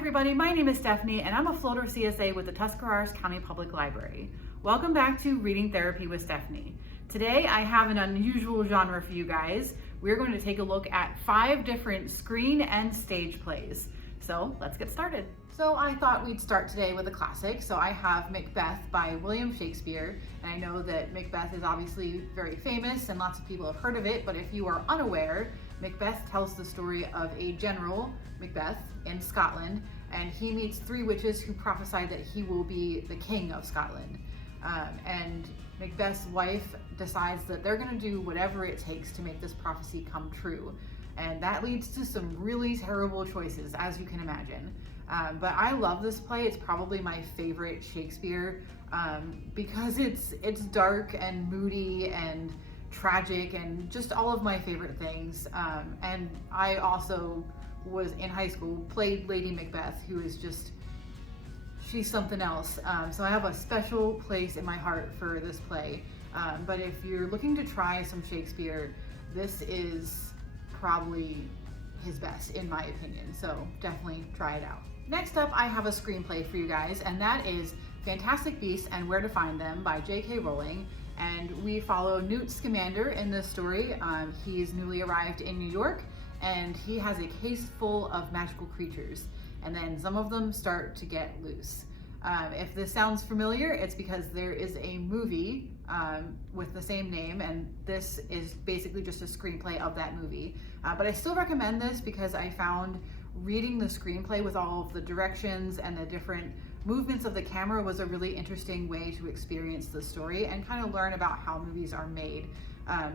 everybody, my name is Stephanie and I'm a floater CSA with the Tuscarawas County Public Library. Welcome back to Reading Therapy with Stephanie. Today I have an unusual genre for you guys. We're going to take a look at 5 different screen and stage plays. So let's get started. So I thought we'd start today with a classic. So I have Macbeth by William Shakespeare. And I know that Macbeth is obviously very famous and lots of people have heard of it, but if you are unaware, Macbeth tells the story of a general, Macbeth, in Scotland, and he meets 3 witches who prophesy that he will be the king of Scotland. And Macbeth's wife decides that they're going to do whatever it takes to make this prophecy come true. And that leads to some really terrible choices, as you can imagine. But I love this play. It's probably my favorite Shakespeare because it's dark and moody and tragic and just all of my favorite things. And I also was in high school, played Lady Macbeth, who is just, she's something else. So I have a special place in my heart for this play. But if you're looking to try some Shakespeare, this is probably his best in my opinion. So definitely try it out. Next up, I have a screenplay for you guys, and that is Fantastic Beasts and Where to Find Them by J.K. Rowling. And we follow Newt Scamander in this story. He's newly arrived in New York, and he has a case full of magical creatures. And then some of them start to get loose. If this sounds familiar, it's because there is a movie with the same name, and this is basically just a screenplay of that movie. But I still recommend this because I found reading the screenplay with all of the directions and the different movements of the camera was a really interesting way to experience the story and kind of learn about how movies are made.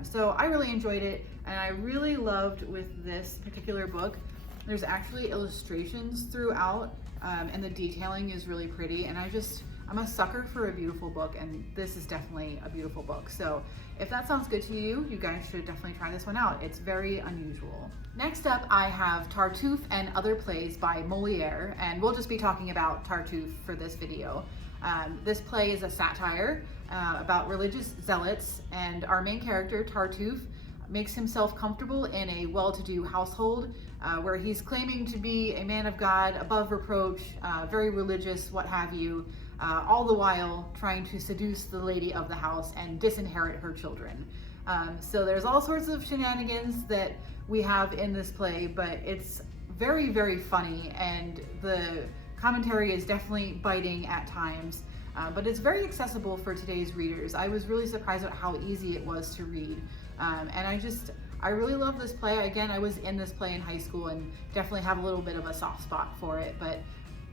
So I really enjoyed it, and I really loved with this particular book, there's actually illustrations throughout, and the detailing is really pretty, and I'm a sucker for a beautiful book, and this is definitely a beautiful book. So if that sounds good to you, you guys should definitely try this one out. It's very unusual. Next up, I have Tartuffe and Other Plays by Moliere, and we'll just be talking about Tartuffe for this video. This play is a satire about religious zealots, and our main character, Tartuffe, makes himself comfortable in a well-to-do household where he's claiming to be a man of God, above reproach, very religious, what have you, all the while trying to seduce the lady of the house and disinherit her children. So there's all sorts of shenanigans that we have in this play, but it's very, very funny, and the commentary is definitely biting at times, but it's very accessible for today's readers. I was really surprised at how easy it was to read, and I really love this play. Again, I was in this play in high school and definitely have a little bit of a soft spot for it, but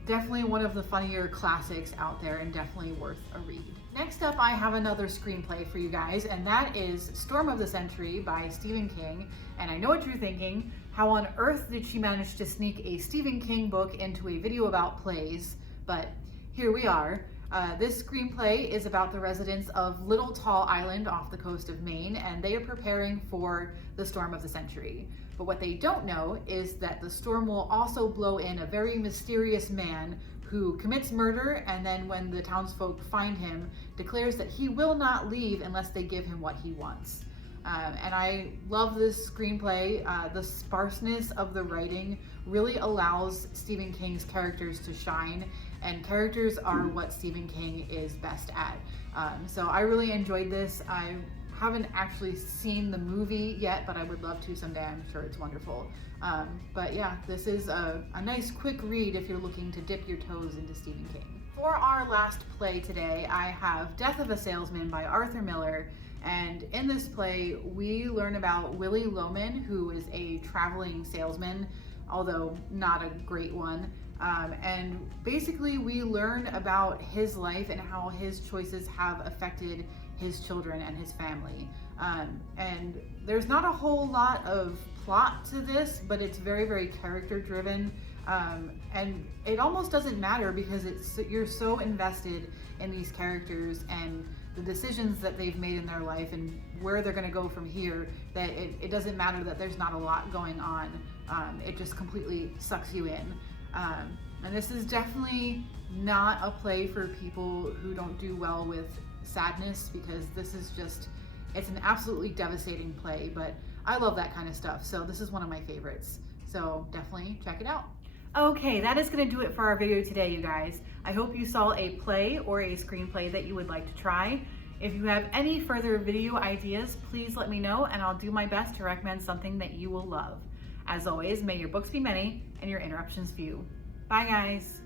definitely one of the funnier classics out there and definitely worth a read. Next up, I have another screenplay for you guys, and that is Storm of the Century by Stephen King. And I know what you're thinking, how on earth did she manage to sneak a Stephen King book into a video about plays? But here we are. This screenplay is about the residents of Little Tall Island off the coast of Maine, and they are preparing for the storm of the century. But what they don't know is that the storm will also blow in a very mysterious man who commits murder, and then when the townsfolk find him, declares that he will not leave unless they give him what he wants. And I love this screenplay. The sparseness of the writing really allows Stephen King's characters to shine, and characters are what Stephen King is best at. So I really enjoyed this. I haven't actually seen the movie yet, but I would love to someday. I'm sure it's wonderful. But yeah, this is a nice quick read if you're looking to dip your toes into Stephen King. For our last play today, I have Death of a Salesman by Arthur Miller. And in this play, we learn about Willy Loman, who is a traveling salesman, although not a great one. And basically we learn about his life and how his choices have affected his children and his family. And there's not a whole lot of plot to this, but it's very, very character driven. And it almost doesn't matter because you're so invested in these characters and the decisions that they've made in their life and where they're going to go from here, that it doesn't matter that there's not a lot going on. It just completely sucks you in. And this is definitely not a play for people who don't do well with sadness, because this is just, it's an absolutely devastating play, but I love that kind of stuff. So this is one of my favorites. So definitely check it out. Okay, that is going to do it for our video today, you guys. I hope you saw a play or a screenplay that you would like to try. If you have any further video ideas, please let me know and I'll do my best to recommend something that you will love. As always, may your books be many and your interruptions few. Bye, guys.